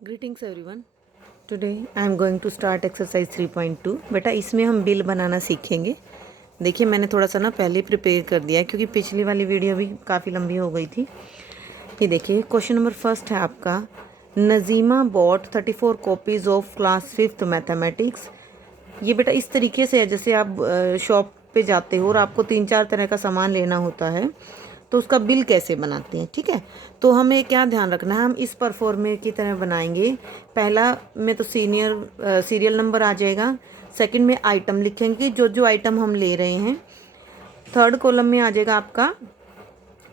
Greetings everyone. Today I am going to start exercise 3.2। बेटा इसमें हम बिल बनाना सीखेंगे। देखिए मैंने थोड़ा सा ना पहले प्रिपेयर कर दिया है क्योंकि पिछली वाली वीडियो भी काफ़ी लंबी हो गई थी। ये देखिए क्वेश्चन नंबर फर्स्ट है आपका, Nazima bought 34 copies of class 5th mathematics. ये बेटा इस तरीके से है जैसे आप शॉप पे जाते हो और आपको 3-4 तरह का सामान लेना होता है, तो उसका बिल कैसे बनाते हैं। ठीक है, तो हमें क्या ध्यान रखना है, हम इस परफॉर्मे की तरह बनाएंगे। पहला में तो सीरियल नंबर आ जाएगा, सेकंड में आइटम लिखेंगे जो जो आइटम हम ले रहे हैं, थर्ड कॉलम में आ जाएगा आपका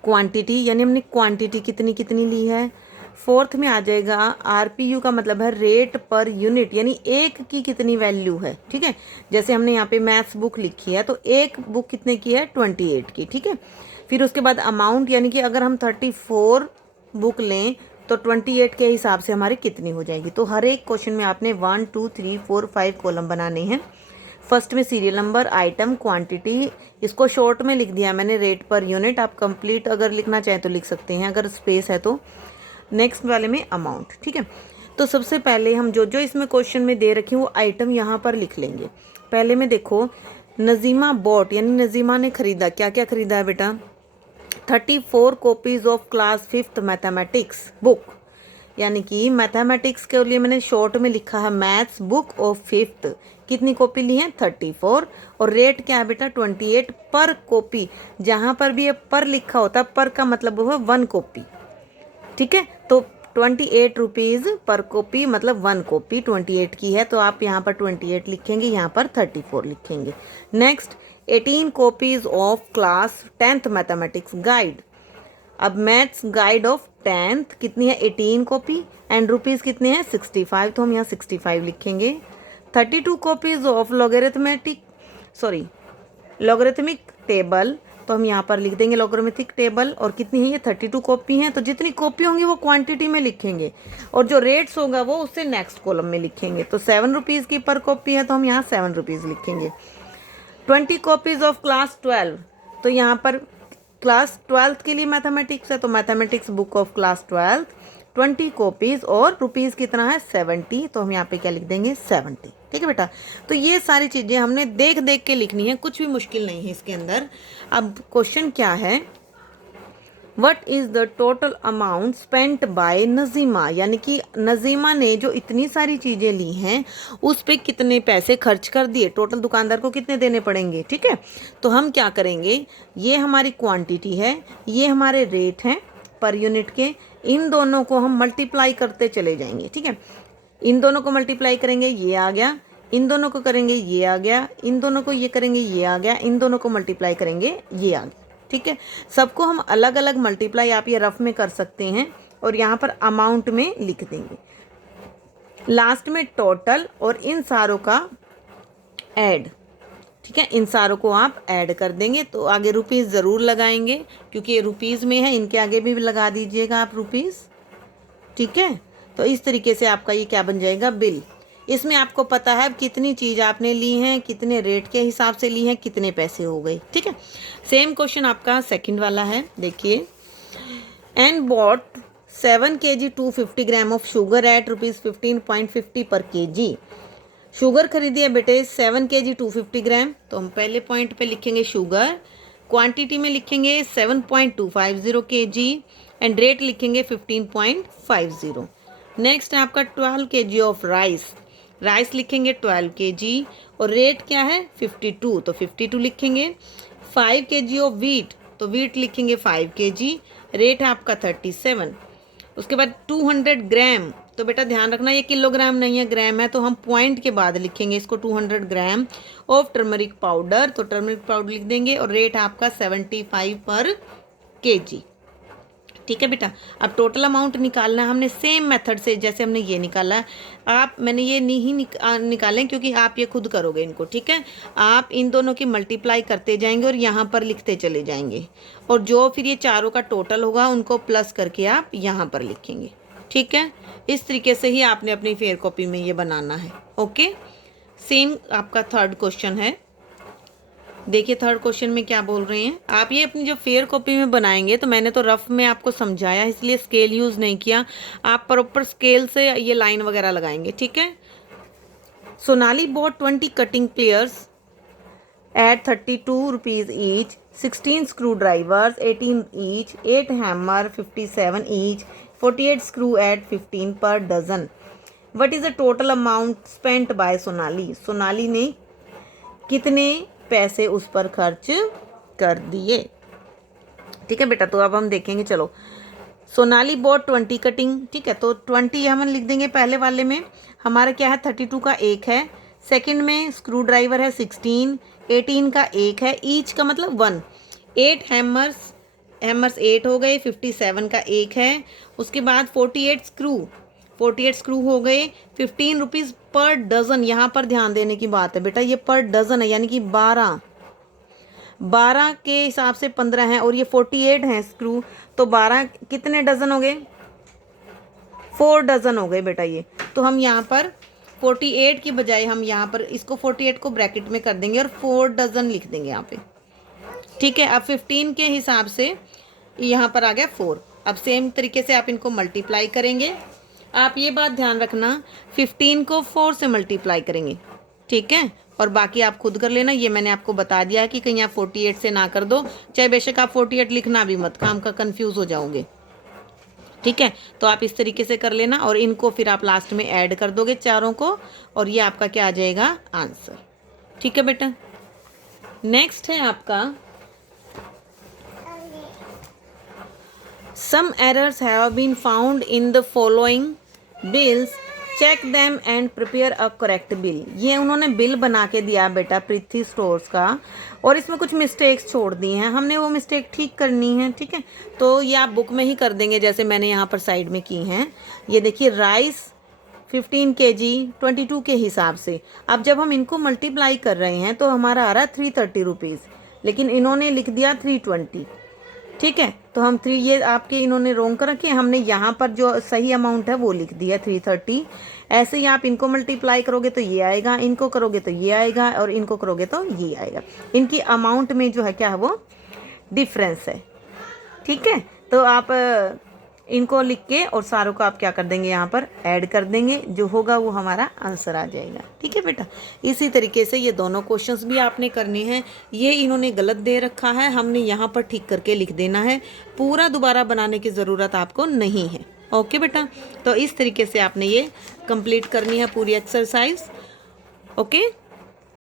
क्वांटिटी, यानी हमने क्वांटिटी कितनी कितनी ली है। फोर्थ में आ जाएगा आरपीयू का मतलब है रेट पर यूनिट, यानी एक की कितनी वैल्यू है। ठीक है, जैसे हमने यहाँ पे मैथ्स बुक लिखी है तो एक बुक कितने की है, 28 की। ठीक है, फिर उसके बाद अमाउंट, यानी कि अगर हम 34 बुक लें तो 28 के हिसाब से हमारी कितनी हो जाएगी। तो हर एक क्वेश्चन में आपने 1 2 3 4 5 कॉलम बनाने हैं। फर्स्ट में सीरियल नंबर, आइटम, क्वांटिटी, इसको शॉर्ट में लिख दिया मैंने रेट पर यूनिट। आप कंप्लीट अगर लिखना चाहें तो लिख सकते हैं अगर स्पेस है तो। नेक्स्ट वाले में अमाउंट। ठीक है, तो सबसे पहले हम जो जो इसमें क्वेश्चन में दे रखे हैं वो आइटम यहाँ पर लिख लेंगे। पहले में देखो नज़ीमा बॉट, यानी नज़ीमा ने खरीदा, क्या क्या खरीदा है बेटा, 34 copies of class 5th mathematics book, यानी कि मैथमेटिक्स के लिए मैंने शॉर्ट में लिखा है मैथ्स बुक ऑफ 5th। कितनी कॉपी ली है, 34, और रेट क्या है बेटा 28 पर कॉपी। जहाँ पर भी ये पर लिखा होता है, पर का मतलब वो है 1 कॉपी। ठीक है, तो 28 रुपीज़ पर कॉपी, मतलब 1 कॉपी 28 की है, तो आप यहाँ पर 28 लिखेंगे, यहाँ पर 34 लिखेंगे। Next 18 copies of class 10th mathematics guide. अब मैथ्स गाइड ऑफ 10th कितनी है, 18 कॉपी, एंड रुपीज़ कितने हैं 65, तो हम यहाँ 65 लिखेंगे। 32 कॉपीज़ ऑफ लॉगरिथमिक टेबल, तो हम यहाँ पर लिख देंगे लॉगरिथमिक टेबल, और कितनी है ये 32 कॉपी हैं, तो जितनी कॉपी होंगी वो क्वांटिटी में लिखेंगे, और जो रेट्स होगा वो उससे नेक्स्ट कॉलम में लिखेंगे। तो 7 रुपीज़ की पर कॉपी है तो हम यहाँ 7 रुपीज़ लिखेंगे। 20 कॉपीज़ ऑफ क्लास 12, तो यहाँ पर क्लास 12th के लिए मैथमेटिक्स है तो mathematics book of class 12th 20 copies, और रुपीज़ कितना है 70, तो हम यहाँ पे क्या लिख देंगे 70। ठीक है बेटा, तो ये सारी चीज़ें हमने देख देख के लिखनी है, कुछ भी मुश्किल नहीं है इसके अंदर। अब क्वेश्चन क्या है, what is the total amount spent by Nazima, यानी कि नज़ीमा ने जो इतनी सारी चीज़ें ली हैं उस पर कितने पैसे खर्च कर दिए, टोटल दुकानदार को कितने देने पड़ेंगे। ठीक है, तो हम क्या करेंगे, ये हमारी क्वांटिटी है, ये हमारे रेट हैं पर यूनिट के, इन दोनों को हम मल्टीप्लाई करते चले जाएंगे। ठीक है, इन दोनों को मल्टीप्लाई करेंगे ये आ गया, इन दोनों को करेंगे ये आ गया, इन दोनों को ये करेंगे ये आ गया, इन दोनों को मल्टीप्लाई करेंगे ये आ गया। ठीक है, सबको हम अलग अलग मल्टीप्लाई आप ये रफ में कर सकते हैं, और यहाँ पर अमाउंट में लिख देंगे, लास्ट में टोटल, और इन सारों का ऐड। ठीक है, इन सारों को आप ऐड कर देंगे, तो आगे रुपीज़ ज़रूर लगाएंगे क्योंकि ये रुपीज़ में है, इनके आगे भी लगा दीजिएगा आप रुपीज़। ठीक है, तो इस तरीके से आपका ये क्या बन जाएगा, बिल। इसमें आपको पता है कितनी चीज़ आपने ली हैं, कितने रेट के हिसाब से ली हैं, कितने पैसे हो गए। ठीक है, सेम क्वेश्चन आपका सेकंड वाला है, देखिए, and bought 7 kg 250 gram of sugar at ₹15.50 पर kg। शुगर खरीदी है बेटे 7 kg 250 ग्राम, तो हम पहले पॉइंट पे लिखेंगे शुगर, क्वांटिटी में लिखेंगे 7.250 kg, एंड रेट लिखेंगे 15.50। नेक्स्ट है आपका 12 kg ऑफ राइस, राइस लिखेंगे 12 kg, और रेट क्या है 52, तो 52 लिखेंगे। 5 kg ऑफ वीट, तो वीट लिखेंगे 5 kg, रेट है आपका 37। उसके बाद 200 ग्राम, तो बेटा ध्यान रखना ये किलोग्राम नहीं है, ग्राम है, तो हम पॉइंट के बाद लिखेंगे इसको 200 ग्राम ऑफ टर्मरिक पाउडर, तो टर्मरिक पाउडर लिख देंगे, और रेट आपका 75 पर kg। ठीक है बेटा, अब टोटल अमाउंट निकालना है हमने सेम मेथड से जैसे हमने ये निकाला है। आप मैंने ये नहीं निकालें क्योंकि आप ये खुद करोगे इनको। ठीक है, आप इन दोनों की मल्टीप्लाई करते जाएंगे और यहाँ पर लिखते चले जाएंगे, और जो फिर ये चारों का टोटल होगा उनको प्लस करके आप यहाँ पर लिखेंगे। ठीक है, इस तरीके से ही आपने अपनी फेयर कॉपी में ये बनाना है। ओके, सेम आपका थर्ड क्वेश्चन है, देखिए थर्ड क्वेश्चन में क्या बोल रहे हैं। आप ये अपनी जो फेयर कॉपी में बनाएंगे, तो मैंने तो रफ में आपको समझाया इसलिए स्केल यूज़ नहीं किया, आप प्रॉपर स्केल से ये लाइन वगैरह लगाएंगे, ठीक है। Sonali bought 20 cutting pliers at 32 rupees each, 16 screwdrivers 18 each, 8 hammer 57 each, 48 screw at 15 per dozen. What is the total amount spent by Sonali? Sonali ने कितने पैसे उस पर खर्च कर दिए? ठीक है बेटा, तो अब हम देखेंगे। चलो, सोनाली बॉट 20 कटिंग, ठीक है, तो 20 हम लिख देंगे। पहले वाले में हमारा क्या है, 32 का एक है, सेकंड में स्क्रू ड्राइवर है 16, 18 का एक है, ईच का मतलब 1, 8 हैमर्स 8 हो गए, 57 का एक है, उसके बाद 48 स्क्रू हो गए, 15 रुपीज़ पर डज़न। यहाँ पर ध्यान देने की बात है बेटा, ये पर डज़न है, यानी कि 12 के हिसाब से 15 हैं, और ये 48 हैं स्क्रू, तो 12 कितने डज़न हो गए, 4 डज़न हो गए बेटा ये। तो हम यहाँ पर 48 की बजाय हम यहाँ पर इसको 48 को ब्रैकेट में कर देंगे और 4 डज़न लिख देंगे यहाँ पे, ठीक है। अब 15 के हिसाब से यहाँ पर आ गया 4। अब सेम तरीके से आप इनको मल्टीप्लाई करेंगे। आप ये बात ध्यान रखना, 15 को 4 से मल्टीप्लाई करेंगे, ठीक है, और बाकी आप खुद कर लेना। ये मैंने आपको बता दिया है कि कहीं आप 48 से ना कर दो, चाहे बेशक आप 48 लिखना भी मत, काम का कंफ्यूज हो जाओगे, ठीक है। तो आप इस तरीके से कर लेना, और इनको फिर आप लास्ट में ऐड कर दोगे चारों को, और ये आपका क्या आ जाएगा, आंसर, ठीक है बेटा। नेक्स्ट है आपका, some errors have been found in the following bills, check them and prepare a correct bill। ये उन्होंने बिल बना के दिया बेटा पृथ्वी स्टोर्स का, और इसमें कुछ मिस्टेक्स छोड़ दी हैं, हमने वो मिस्टेक ठीक करनी है, ठीक है। तो ये आप बुक में ही कर देंगे, जैसे मैंने यहाँ पर साइड में की हैं। ये देखिए, राइस 15 kg 22 के हिसाब से। अब जब हम इनको मल्टीप्लाई कर रहे हैं तो हमारा आ रहा है 330 रुपीज़, लेकिन इन्होंने लिख दिया 320, ठीक है। तो हम ये आपके इन्होंने रोंग कर रखे, हमने यहाँ पर जो सही अमाउंट है वो लिख दिया 330। ऐसे ही आप इनको मल्टीप्लाई करोगे तो ये आएगा, इनको करोगे तो ये आएगा, और इनको करोगे तो ये आएगा। इनकी अमाउंट में जो है क्या है, वो डिफरेंस है, ठीक है। तो आप इनको लिख के और सारों को आप क्या कर देंगे, यहाँ पर ऐड कर देंगे, जो होगा वो हमारा आंसर आ जाएगा, ठीक है बेटा। इसी तरीके से ये दोनों क्वेश्चंस भी आपने करने हैं। ये इन्होंने गलत दे रखा है, हमने यहाँ पर ठीक करके लिख देना है, पूरा दोबारा बनाने की ज़रूरत आपको नहीं है, ओके बेटा। तो इस तरीके से आपने ये कंप्लीट करनी है पूरी एक्सरसाइज, ओके।